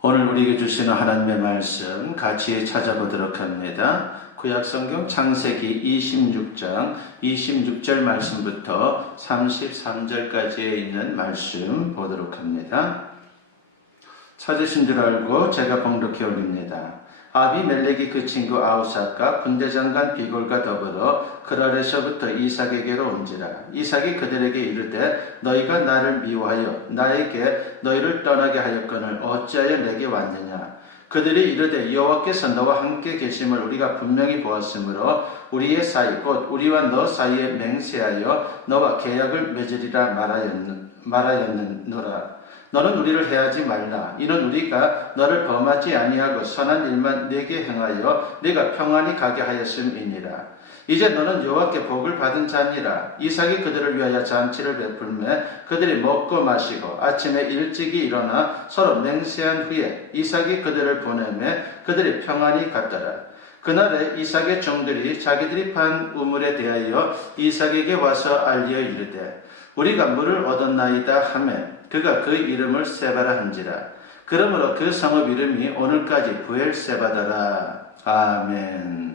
오늘 우리에게 주시는 하나님의 말씀 같이 찾아보도록 합니다. 구약성경 창세기 26장 26절 말씀부터 33절까지에 있는 말씀 보도록 합니다. 찾으신 줄 알고 제가 봉독해 올립니다. 아비멜렉이 그 친구 아우삿과 군대장관 비골과 더불어 그랄에서부터 이삭에게로 온지라. 이삭이 그들에게 이르되 너희가 나를 미워하여 나에게 너희를 떠나게 하였거늘 어찌하여 내게 왔느냐. 그들이 이르되 여호와께서 너와 함께 계심을 우리가 분명히 보았으므로 우리의 사이 곧 우리와 너 사이에 맹세하여 너와 계약을 맺으리라 말하였느노라. 너는 우리를 해하지 말라. 이는 우리가 너를 범하지 아니하고 선한 일만 네게 행하여 네가 평안히 가게 하였음이니라. 이제 너는 여호와께 복을 받은 자니라. 이삭이 그들을 위하여 잔치를 베풀매 그들이 먹고 마시고 아침에 일찍이 일어나 서로 맹세한 후에 이삭이 그들을 보내매 그들이 평안히 갔더라. 그날에 이삭의 종들이 자기들이 판 우물에 대하여 이삭에게 와서 알리어 이르되 우리가 물을 얻었나이다 하매 그가 그 이름을 세바라 한지라. 그러므로 그 성읍 이름이 오늘까지 부엘세바다라. 아멘.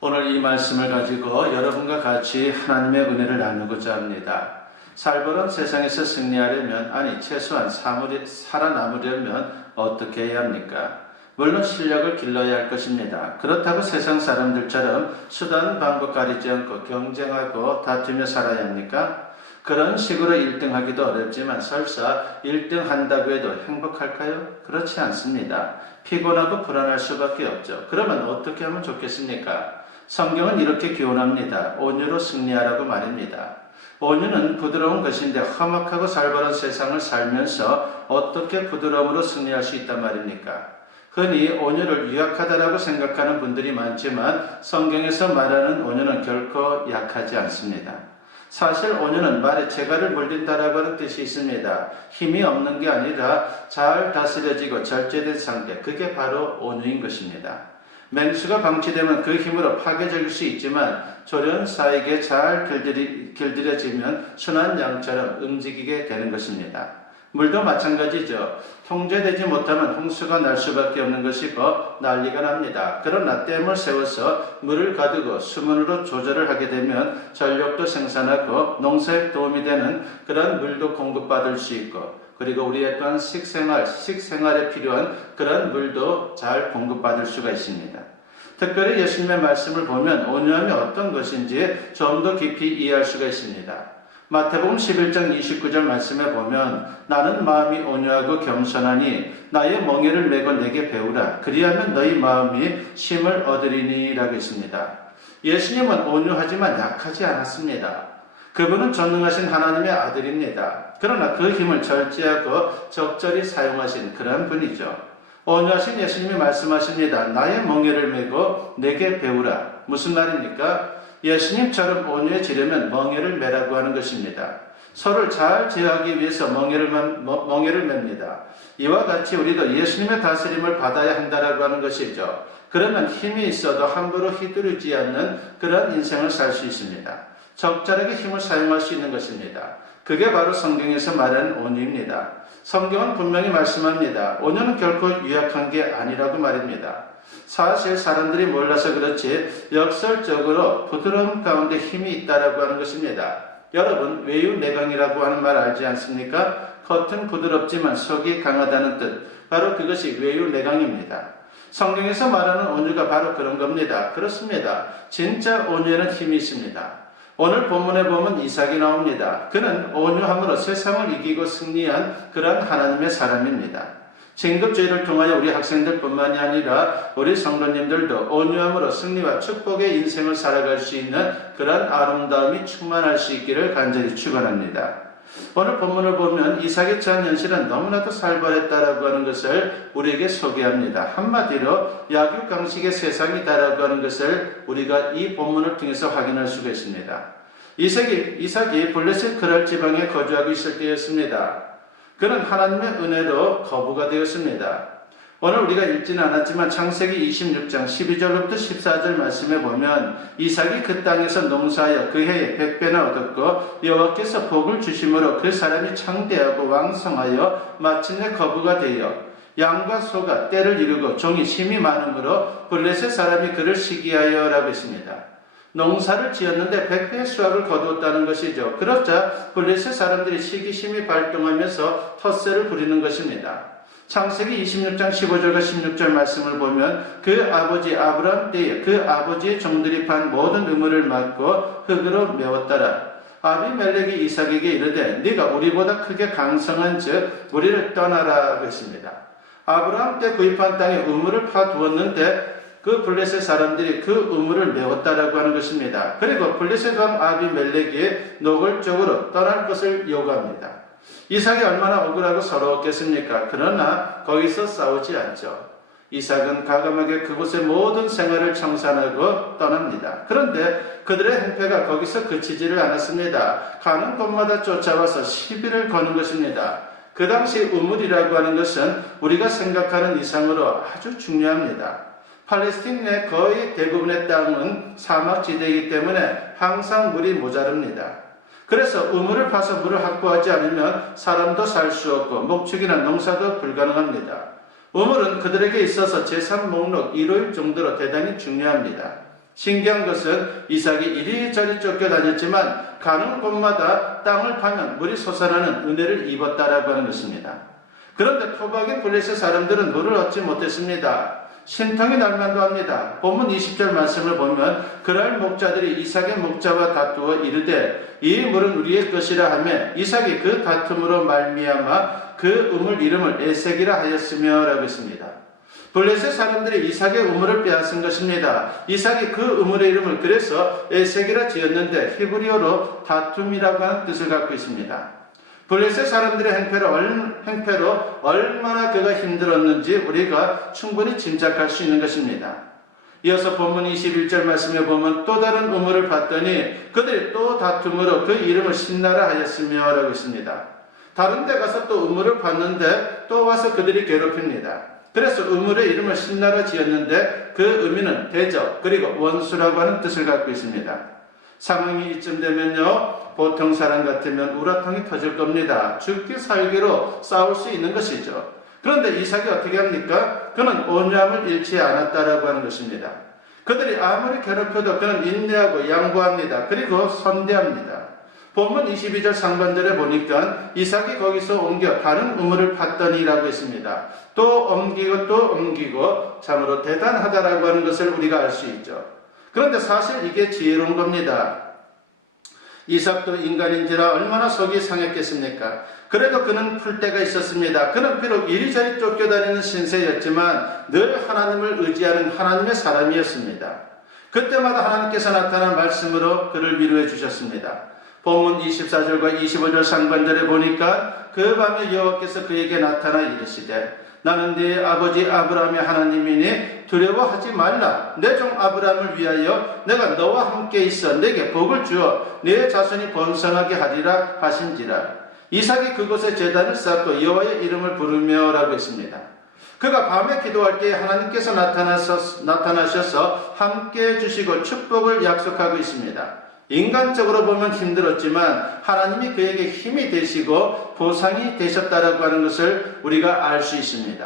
오늘 이 말씀을 가지고 여러분과 같이 하나님의 은혜를 나누고자 합니다. 살벌한 세상에서 승리하려면, 최소한 살아남으려면 어떻게 해야 합니까? 물론 실력을 길러야 할 것입니다. 그렇다고 세상 사람들처럼 수단 방법 가리지 않고 경쟁하고 다투며 살아야 합니까? 그런 식으로 1등 하기도 어렵지만 설사 1등 한다고 해도 행복할까요? 그렇지 않습니다. 피곤하고 불안할 수밖에 없죠. 그러면 어떻게 하면 좋겠습니까? 성경은 이렇게 교훈합니다. 온유로 승리하라고 말입니다. 온유는 부드러운 것인데 험악하고 살벌한 세상을 살면서 어떻게 부드러움으로 승리할 수 있단 말입니까? 흔히 온유를 유약하다라고 생각하는 분들이 많지만 성경에서 말하는 온유는 결코 약하지 않습니다. 사실 온유는 말에 재갈을 물린다라고 하는 뜻이 있습니다. 힘이 없는 게 아니라 잘 다스려지고 절제된 상태, 그게 바로 온유인 것입니다. 맹수가 방치되면 그 힘으로 파괴적일 수 있지만 조련사에게 잘 길들여지면 순한 양처럼 움직이게 되는 것입니다. 물도 마찬가지죠. 통제되지 못하면 홍수가 날 수밖에 없는 것이고 난리가 납니다. 그러나 댐을 세워서 물을 가두고 수문으로 조절을 하게 되면 전력도 생산하고 농사에 도움이 되는 그런 물도 공급받을 수 있고 그리고 우리의 또한 식생활에 필요한 그런 물도 잘 공급받을 수가 있습니다. 특별히 예수님의 말씀을 보면 온유함이 어떤 것인지 좀 더 깊이 이해할 수가 있습니다. 마태복음 11장 29절 말씀에 보면 나는 마음이 온유하고 겸손하니 나의 멍에를 메고 내게 배우라. 그리하면 너희 마음이 쉼을 얻으리니 라고 했습니다. 예수님은 온유하지만 약하지 않았습니다. 그분은 전능하신 하나님의 아들입니다. 그러나 그 힘을 절제하고 적절히 사용하신 그런 분이죠. 온유하신 예수님이 말씀하십니다. 나의 멍에를 메고 내게 배우라. 무슨 말입니까? 예수님처럼 온유해지려면 멍에를 메라고 하는 것입니다. 서로를 잘 제어하기 위해서 멍에를 맵니다. 이와 같이 우리도 예수님의 다스림을 받아야 한다라고 하는 것이죠. 그러면 힘이 있어도 함부로 휘두르지 않는 그런 인생을 살 수 있습니다. 적절하게 힘을 사용할 수 있는 것입니다. 그게 바로 성경에서 말하는 온유입니다. 성경은 분명히 말씀합니다. 온유는 결코 유약한 게 아니라고 말입니다. 사실 사람들이 몰라서 그렇지 역설적으로 부드러움 가운데 힘이 있다라고 하는 것입니다. 여러분 외유내강이라고 하는 말 알지 않습니까? 겉은 부드럽지만 속이 강하다는 뜻, 바로 그것이 외유내강입니다. 성경에서 말하는 온유가 바로 그런 겁니다. 그렇습니다. 진짜 온유에는 힘이 있습니다. 오늘 본문에 보면 이삭이 나옵니다. 그는 온유함으로 세상을 이기고 승리한 그런 하나님의 사람입니다. 진급주의를 통하여 우리 학생들뿐만이 아니라 우리 성도님들도 온유함으로 승리와 축복의 인생을 살아갈 수 있는 그런 아름다움이 충만할 수 있기를 간절히 축원합니다. 오늘 본문을 보면 이삭의 처한 현실은 너무나도 살벌했다라고 하는 것을 우리에게 소개합니다. 한마디로 약육강식의 세상이다라고 하는 것을 우리가 이 본문을 통해서 확인할 수가 있습니다. 이삭이 블레셋 그랄 지방에 거주하고 있을 때였습니다. 그는 하나님의 은혜로 거부가 되었습니다. 오늘 우리가 읽지는 않았지만 창세기 26장 12절부터 14절 말씀에 보면 이삭이 그 땅에서 농사하여 그 해에 100배나 얻었고 여호와께서 복을 주심으로 그 사람이 창대하고 왕성하여 마침내 거부가 되어 양과 소가 떼를 이루고 종이 힘이 많으므로 블레셋 사람이 그를 시기하여 라고 했습니다. 농사를 지었는데 100배의 수확을 거두었다는 것이죠. 그렇자 블레셋 사람들이 시기심이 발동하면서 텃세를 부리는 것입니다. 창세기 26장 15절과 16절 말씀을 보면 그 아버지 아브람 때에 그 아버지의 종들이 판 모든 의무를 맡고 흙으로 메웠더라. 아비멜렉이 이삭에게 이르되 네가 우리보다 크게 강성한 즉 우리를 떠나라 했습니다. 아브라함 때 구입한 땅에 우물을 파두었는데 그 블레셋 사람들이 그 우물을 메웠다라고 하는 것입니다. 그리고 블레셋 왕 아비멜렉이 노골적으로 떠날 것을 요구합니다. 이삭이 얼마나 억울하고 서러웠겠습니까? 그러나 거기서 싸우지 않죠. 이삭은 과감하게 그곳의 모든 생활을 청산하고 떠납니다. 그런데 그들의 행패가 거기서 그치지를 않았습니다. 가는 곳마다 쫓아와서 시비를 거는 것입니다. 그 당시 우물이라고 하는 것은 우리가 생각하는 이상으로 아주 중요합니다. 팔레스틴 내 거의 대부분의 땅은 사막지대이기 때문에 항상 물이 모자릅니다. 그래서 우물을 파서 물을 확보하지 않으면 사람도 살 수 없고 목축이나 농사도 불가능합니다. 우물은 그들에게 있어서 재산 목록 1호일 정도로 대단히 중요합니다. 신기한 것은 이삭이 이리저리 쫓겨다녔지만 가는 곳마다 땅을 파면 물이 솟아나는 은혜를 입었다라고 하는 것입니다. 그런데 토박인 블레셋 사람들은 물을 얻지 못했습니다. 신통이 날만도 합니다. 본문 20절 말씀을 보면 그날 목자들이 이삭의 목자와 다투어 이르되 이 물은 우리의 것이라 하며 이삭이 그 다툼으로 말미암아 그 우물 이름을 에색이라 하였으며 라고 했습니다. 블레셋 사람들이 이삭의 우물을 빼앗은 것입니다. 이삭이 그 우물의 이름을 그래서 에색이라 지었는데 히브리어로 다툼이라고 하는 뜻을 갖고 있습니다. 블레셋 사람들의 행패로 얼마나 그가 힘들었는지 우리가 충분히 짐작할 수 있는 것입니다. 이어서 본문 21절 말씀에 보면 또 다른 우물을 봤더니 그들이 또 다툼으로 그 이름을 신나라 하였으며 라고 있습니다. 다른 데 가서 또 우물을 봤는데 또 와서 그들이 괴롭힙니다. 그래서 우물의 이름을 신나라 지었는데 그 의미는 대적 그리고 원수라고 하는 뜻을 갖고 있습니다. 상황이 이쯤 되면요 보통 사람 같으면 우라통이 터질 겁니다. 죽기 살기로 싸울 수 있는 것이죠. 그런데 이삭이 어떻게 합니까? 그는 온유함을 잃지 않았다라고 하는 것입니다. 그들이 아무리 괴롭혀도 그는 인내하고 양보합니다. 그리고 선대합니다. 본문 22절 상반절에 보니까 이삭이 거기서 옮겨 다른 우물을 팠더니라고 했습니다. 또 옮기고 참으로 대단하다라고 하는 것을 우리가 알 수 있죠. 그런데 사실 이게 지혜로운 겁니다. 이삭도 인간인지라 얼마나 속이 상했겠습니까? 그래도 그는 풀 때가 있었습니다. 그는 비록 이리저리 쫓겨다니는 신세였지만 늘 하나님을 의지하는 하나님의 사람이었습니다. 그때마다 하나님께서 나타난 말씀으로 그를 위로해 주셨습니다. 본문 24절과 25절 상반절에 보니까 그 밤에 여호와께서 그에게 나타나 이르시되 나는 네 아버지 아브라함의 하나님이니 두려워하지 말라. 내 종 아브라함을 위하여 내가 너와 함께 있어 내게 복을 주어 네 자손이 번성하게 하리라 하신지라. 이삭이 그곳에 제단을 쌓고 여호와의 이름을 부르며 라고 했습니다. 그가 밤에 기도할 때 하나님께서 나타나셔서 함께 해주시고 축복을 약속하고 있습니다. 인간적으로 보면 힘들었지만 하나님이 그에게 힘이 되시고 보상이 되셨다라고 하는 것을 우리가 알 수 있습니다.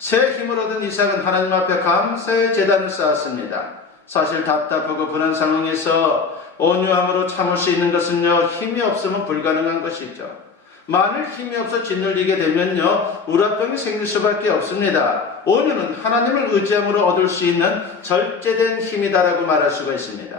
새 힘을 얻은 이삭은 하나님 앞에 감사의 제단을 쌓았습니다. 사실 답답하고 불안 상황에서 온유함으로 참을 수 있는 것은요 힘이 없으면 불가능한 것이죠. 만일 힘이 없어 짓눌리게 되면요 우라병이 생길 수밖에 없습니다. 온유는 하나님을 의지함으로 얻을 수 있는 절제된 힘이다라고 말할 수가 있습니다.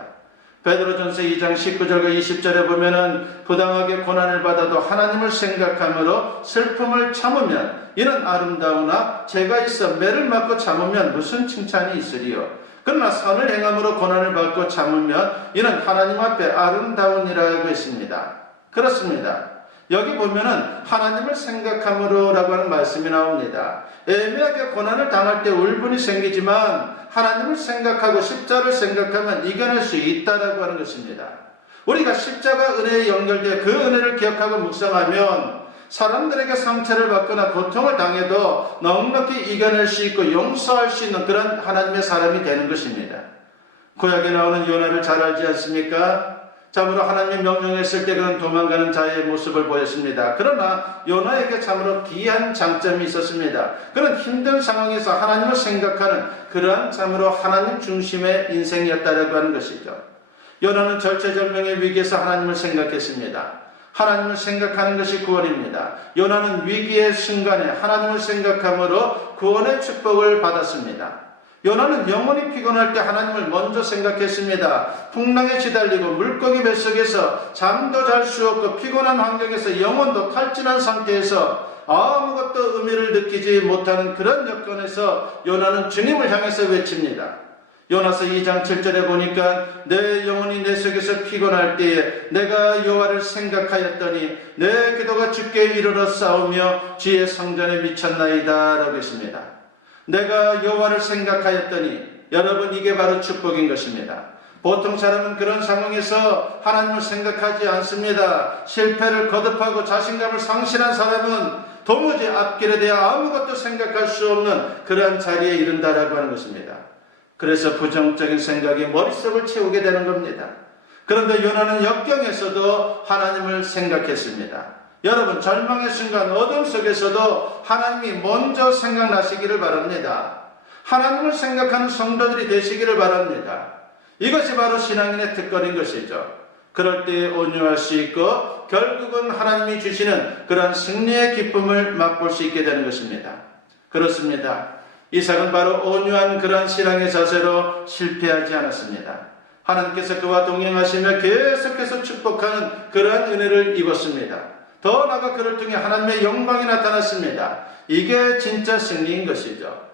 베드로전서 2장 19절과 20절에 보면은 부당하게 고난을 받아도 하나님을 생각함으로 슬픔을 참으면 이는 아름다우나 죄가 있어 매를 맞고 참으면 무슨 칭찬이 있으리요. 그러나 선을 행함으로 고난을 받고 참으면 이는 하나님 앞에 아름다우니라고 했습니다. 그렇습니다. 여기 보면은 하나님을 생각함으로 라고 하는 말씀이 나옵니다. 애매하게 고난을 당할 때 울분이 생기지만 하나님을 생각하고 십자를 생각하면 이겨낼 수 있다라고 하는 것입니다. 우리가 십자가 은혜에 연결돼 그 은혜를 기억하고 묵상하면 사람들에게 상처를 받거나 고통을 당해도 넉넉히 이겨낼 수 있고 용서할 수 있는 그런 하나님의 사람이 되는 것입니다. 구약에 나오는 요나를 잘 알지 않습니까? 참으로 하나님이 명령했을 때 그는 도망가는 자의 모습을 보였습니다. 그러나 요나에게 참으로 귀한 장점이 있었습니다. 그는 힘든 상황에서 하나님을 생각하는 그러한 참으로 하나님 중심의 인생이었다라고 하는 것이죠. 요나는 절체절명의 위기에서 하나님을 생각했습니다. 하나님을 생각하는 것이 구원입니다. 요나는 위기의 순간에 하나님을 생각함으로 구원의 축복을 받았습니다. 요나는 영혼이 피곤할 때 하나님을 먼저 생각했습니다. 풍랑에 시달리고 물고기 뱃속에서 잠도 잘 수 없고 피곤한 환경에서 영혼도 탈진한 상태에서 아무것도 의미를 느끼지 못하는 그런 여건에서 요나는 주님을 향해서 외칩니다. 요나서 2장 7절에 보니까 내 영혼이 내 속에서 피곤할 때에 내가 여호와를 생각하였더니 내 기도가 주께 이르러 싸우며 주의 성전에 미쳤나이다 라고 했습니다. 내가 여호와를 생각하였더니 여러분 이게 바로 축복인 것입니다. 보통 사람은 그런 상황에서 하나님을 생각하지 않습니다. 실패를 거듭하고 자신감을 상실한 사람은 도무지 앞길에 대해 아무것도 생각할 수 없는 그러한 자리에 이른다라고 하는 것입니다. 그래서 부정적인 생각이 머릿속을 채우게 되는 겁니다. 그런데 요나는 역경에서도 하나님을 생각했습니다. 여러분 절망의 순간 어둠 속에서도 하나님이 먼저 생각나시기를 바랍니다. 하나님을 생각하는 성도들이 되시기를 바랍니다. 이것이 바로 신앙인의 특권인 것이죠. 그럴 때 온유할 수 있고 결국은 하나님이 주시는 그러한 승리의 기쁨을 맛볼 수 있게 되는 것입니다. 그렇습니다. 이삭은 바로 온유한 그러한 신앙의 자세로 실패하지 않았습니다. 하나님께서 그와 동행하시며 계속해서 축복하는 그러한 은혜를 입었습니다. 더 나아가 그를 통해 하나님의 영광이 나타났습니다. 이게 진짜 승리인 것이죠.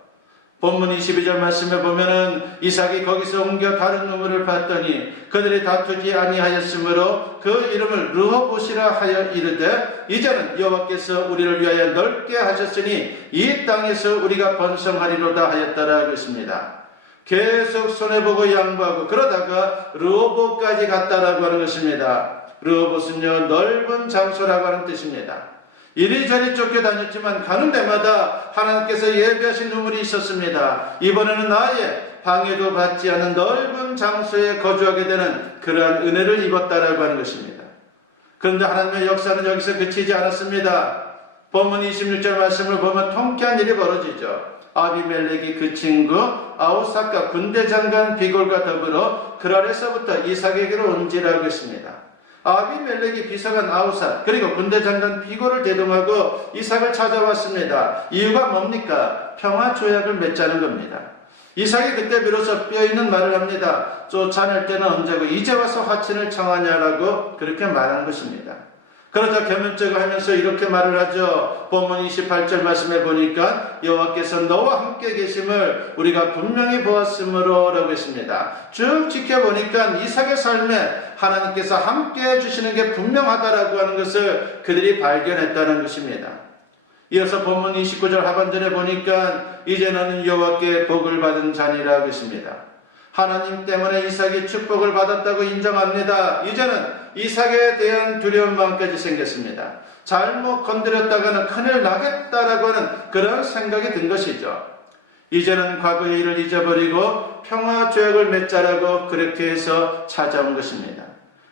본문 22절 말씀에 보면은 이삭이 거기서 옮겨 다른 우물을 봤더니 그들이 다투지 아니하였으므로 그 이름을 르호봇이라 하여 이르되 이제는 여호와께서 우리를 위하여 넓게 하셨으니 이 땅에서 우리가 번성하리로다 하였다라고 했습니다. 계속 손해보고 양보하고 그러다가 르호봇까지 갔다라고 하는 것입니다. 르호봇은요 넓은 장소라고 하는 뜻입니다. 이리저리 쫓겨다녔지만 가는 데마다 하나님께서 예비하신 우물이 있었습니다. 이번에는 아예 방해도 받지 않은 넓은 장소에 거주하게 되는 그러한 은혜를 입었다라고 하는 것입니다. 그런데 하나님의 역사는 여기서 그치지 않았습니다. 본문 26절 말씀을 보면 통쾌한 일이 벌어지죠. 아비멜렉이 그 친구 아우삭과 군대장관 비골과 더불어 그랄에서부터 이삭에게로 온지라고 했습니다. 아비멜렉이 비서관 아우삭 그리고 군대장관 비골을 대동하고 이삭을 찾아왔습니다. 이유가 뭡니까? 평화조약을 맺자는 겁니다. 이삭이 그때 비로소 뼈있는 말을 합니다. 쫓아낼 때는 언제고 이제 와서 화친을 청하냐라고 그렇게 말한 것입니다. 그러자 겸연쩍어 하면서 이렇게 말을 하죠. 본문 28절 말씀해 보니까 여호와께서 너와 함께 계심을 우리가 분명히 보았으므로 라고 했습니다. 쭉 지켜보니까 이삭의 삶에 하나님께서 함께 해주시는 게 분명하다라고 하는 것을 그들이 발견했다는 것입니다. 이어서 본문 29절 하반절에 보니까 이제 너는 여호와께 복을 받은 자니라고 했습니다. 하나님 때문에 이삭이 축복을 받았다고 인정합니다. 이제는 이삭에 대한 두려운 마음까지 생겼습니다. 잘못 건드렸다가는 큰일 나겠다라고 하는 그런 생각이 든 것이죠. 이제는 과거의 일을 잊어버리고 평화조약을 맺자라고 그렇게 해서 찾아온 것입니다.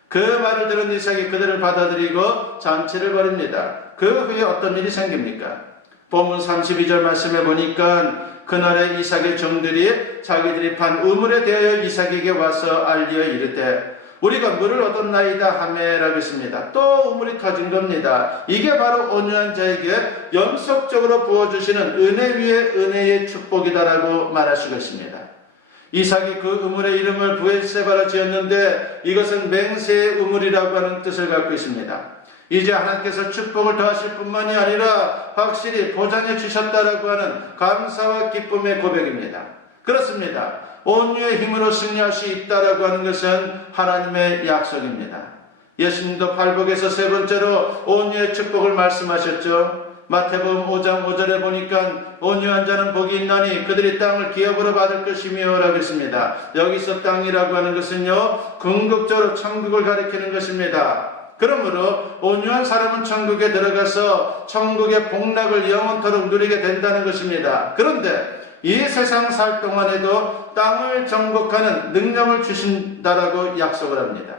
그 말을 들은 이삭이 그들을 받아들이고 잔치를 벌입니다. 그 후에 어떤 일이 생깁니까? 본문 32절 말씀에 보니까 그날에 이삭의 종들이 자기들이 판 우물에 대하여 이삭에게 와서 알리어 이르되 우리가 물을 얻었나이다 하매라고 했습니다. 또 우물이 터진 겁니다. 이게 바로 온유한 자에게 연속적으로 부어주시는 은혜 위에 은혜의 축복이다라고 말하시고 있습니다. 이삭이 그 우물의 이름을 부엘세바라 지었는데 이것은 맹세의 우물이라고 하는 뜻을 갖고 있습니다. 이제 하나님께서 축복을 더하실 뿐만이 아니라 확실히 보장해 주셨다라고 하는 감사와 기쁨의 고백입니다. 그렇습니다. 온유의 힘으로 승리할 수 있다라고 하는 것은 하나님의 약속입니다. 예수님도 팔복에서 세 번째로 온유의 축복을 말씀하셨죠. 마태복음 5장 5절에 보니까 온유한 자는 복이 있나니 그들이 땅을 기업으로 받을 것이며 라고 했습니다. 여기서 땅이라고 하는 것은요 궁극적으로 천국을 가리키는 것입니다. 그러므로 온유한 사람은 천국에 들어가서 천국의 복락을 영원토록 누리게 된다는 것입니다. 그런데 이 세상 살 동안에도 땅을 정복하는 능력을 주신다라고 약속을 합니다.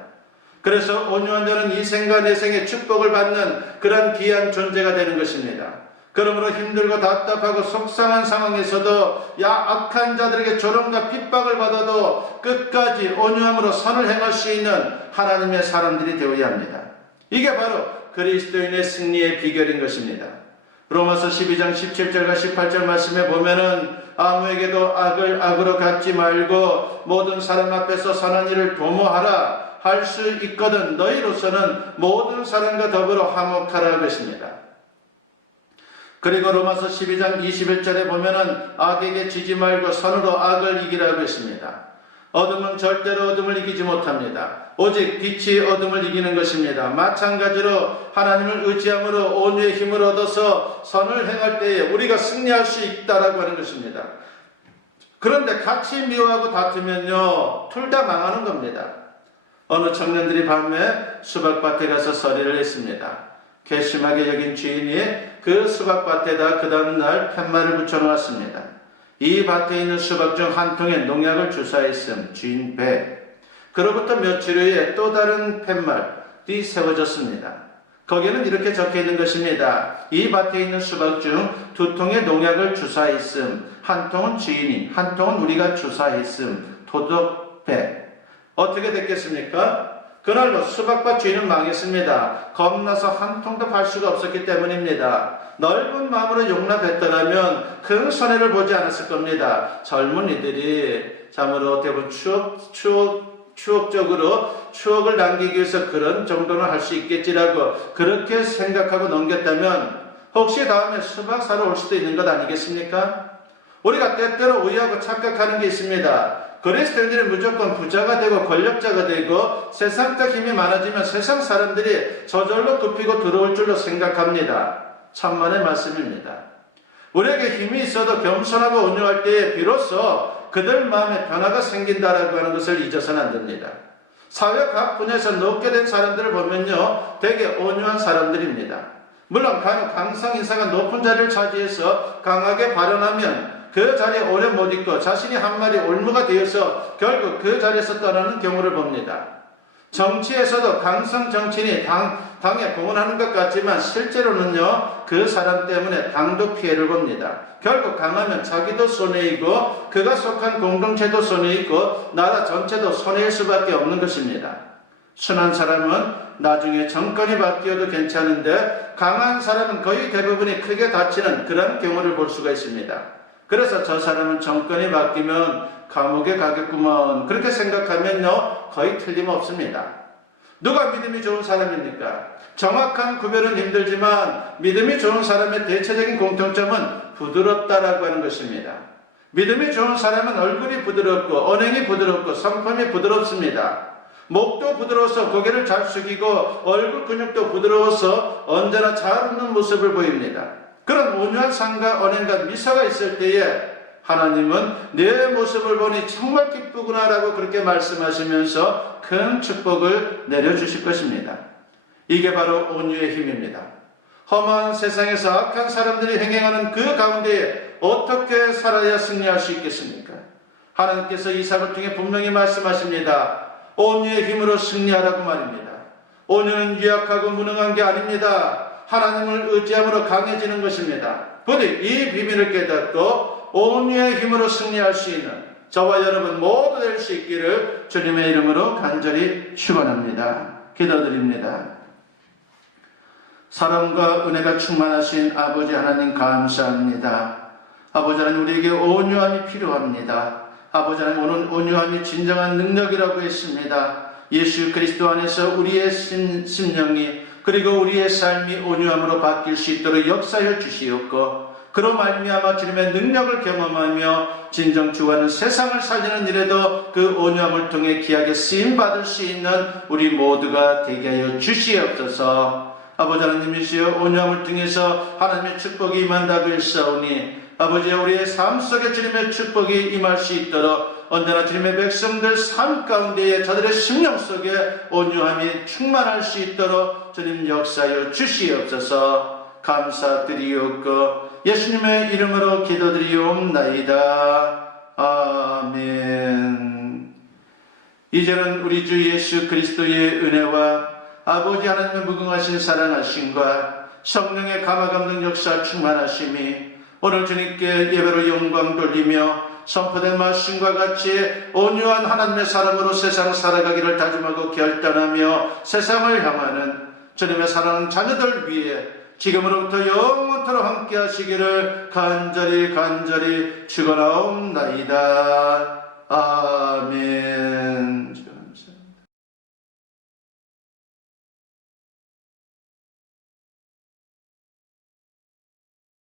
그래서 온유한 자는 이 생과 내생의 축복을 받는 그런 귀한 존재가 되는 것입니다. 그러므로 힘들고 답답하고 속상한 상황에서도 악한 자들에게 조롱과 핍박을 받아도 끝까지 온유함으로 선을 행할 수 있는 하나님의 사람들이 되어야 합니다. 이게 바로 그리스도인의 승리의 비결인 것입니다. 로마서 12장 17절과 18절 말씀에 보면은 아무에게도 악을 악으로 갚지 말고 모든 사람 앞에서 선한 일을 도모하라 할 수 있거든 너희로서는 모든 사람과 더불어 화목하라 것입니다. 그리고 로마서 12장 21절에 보면은 악에게 지지 말고 선으로 악을 이기라고 했습니다. 어둠은 절대로 어둠을 이기지 못합니다. 오직 빛이 어둠을 이기는 것입니다. 마찬가지로 하나님을 의지함으로 온유의 힘을 얻어서 선을 행할 때에 우리가 승리할 수 있다라고 하는 것입니다. 그런데 같이 미워하고 다투면요, 둘 다 망하는 겁니다. 어느 청년들이 밤에 수박밭에 가서 서리를 했습니다. 괘씸하게 여긴 주인이 그 수박밭에다 그 다음날 팻말을 붙여놓았습니다. 이 밭에 있는 수박 중 한 통에 농약을 주사했음 주인 배. 그로부터 며칠 후에 또 다른 팻말이 세워졌습니다. 거기에는 이렇게 적혀있는 것입니다. 이 밭에 있는 수박 중 두 통의 농약을 주사했음 한 통은 주인이 한 통은 우리가 주사했음 도덕 배. 어떻게 됐겠습니까? 그날로 수박밭 주인은 망했습니다. 겁나서 한 통도 팔 수가 없었기 때문입니다. 넓은 마음으로 용납했더라면 큰 손해를 보지 않았을 겁니다. 젊은이들이 참으로 대부분 추억적으로 추억을 남기기 위해서 그런 정도는 할 수 있겠지라고 그렇게 생각하고 넘겼다면 혹시 다음에 수박 사러 올 수도 있는 것 아니겠습니까? 우리가 때때로 오해하고 착각하는 게 있습니다. 그리스도인들은 무조건 부자가 되고 권력자가 되고 세상적 힘이 많아지면 세상 사람들이 저절로 굽히고 들어올 줄로 생각합니다. 천만의 말씀입니다. 우리에게 힘이 있어도 겸손하고 온유할 때에 비로소 그들 마음에 변화가 생긴다라고 하는 것을 잊어서는 안 됩니다. 사회 각 분야에서 높게 된 사람들을 보면요, 되게 온유한 사람들입니다. 물론 간혹 강성 인사가 높은 자리를 차지해서 강하게 발언하면 그 자리에 오래 못 있고 자신이 한 마리 올무가 되어서 결국 그 자리에서 떠나는 경우를 봅니다. 정치에서도 강성 정치인이 당에 공헌하는 것 같지만 실제로는요, 그 사람 때문에 당도 피해를 봅니다. 결국 강하면 자기도 손해이고 그가 속한 공동체도 손해이고 나라 전체도 손해일 수밖에 없는 것입니다. 순한 사람은 나중에 정권이 바뀌어도 괜찮은데 강한 사람은 거의 대부분이 크게 다치는 그런 경우를 볼 수가 있습니다. 그래서 저 사람은 정권이 바뀌면 감옥에 가겠구먼 그렇게 생각하면요, 거의 틀림없습니다. 누가 믿음이 좋은 사람입니까? 정확한 구별은 힘들지만 믿음이 좋은 사람의 대체적인 공통점은 부드럽다라고 하는 것입니다. 믿음이 좋은 사람은 얼굴이 부드럽고 언행이 부드럽고 성품이 부드럽습니다. 목도 부드러워서 고개를 잘 숙이고 얼굴 근육도 부드러워서 언제나 잘 웃는 모습을 보입니다. 그런 온유한 상과 언행과 미소가 있을 때에 하나님은 내 모습을 보니 정말 기쁘구나 라고 그렇게 말씀하시면서 큰 축복을 내려주실 것입니다. 이게 바로 온유의 힘입니다. 험한 세상에서 악한 사람들이 행행하는 그 가운데에 어떻게 살아야 승리할 수 있겠습니까? 하나님께서 이삭을 통해 분명히 말씀하십니다. 온유의 힘으로 승리하라고 말입니다. 온유는 유약하고 무능한 게 아닙니다. 하나님을 의지함으로 강해지는 것입니다. 부디 이 비밀을 깨닫고 온유의 힘으로 승리할 수 있는 저와 여러분 모두 될 수 있기를 주님의 이름으로 간절히 축원합니다. 기도드립니다. 사랑과 은혜가 충만하신 아버지 하나님 감사합니다. 아버지 하나님 우리에게 온유함이 필요합니다. 아버지 하나님 오늘 온유함이 진정한 능력이라고 했습니다. 예수 그리스도 안에서 우리의 심령이 그리고 우리의 삶이 온유함으로 바뀔 수 있도록 역사해 주시옵고 그로 말미암아 주님의 능력을 경험하며 진정 주와는 세상을 살리는 일에도 그 온유함을 통해 귀하게 쓰임받을 수 있는 우리 모두가 되게 하여 주시옵소서. 아버지 하나님이시여 온유함을 통해서 하나님의 축복이 임한다고 했사오니 아버지, 우리의 삶 속에 주님의 축복이 임할 수 있도록 언제나 주님의 백성들 삶 가운데에 저들의 심령 속에 온유함이 충만할 수 있도록 주님 역사여 주시옵소서. 감사드리옵고 예수님의 이름으로 기도드리옵나이다. 아멘. 이제는 우리 주 예수 그리스도의 은혜와 아버지 하나님의 무궁하신 사랑하심과 성령의 감화감동 역사 충만하심이 오늘 주님께 예배로 영광 돌리며 선포된 말씀과 같이 온유한 하나님의 사람으로 세상 살아가기를 다짐하고 결단하며 세상을 향하는 주님의 사랑하는 자녀들 위해 지금으로부터 영원토록 함께 하시기를 간절히 축원하옵나이다. 아멘.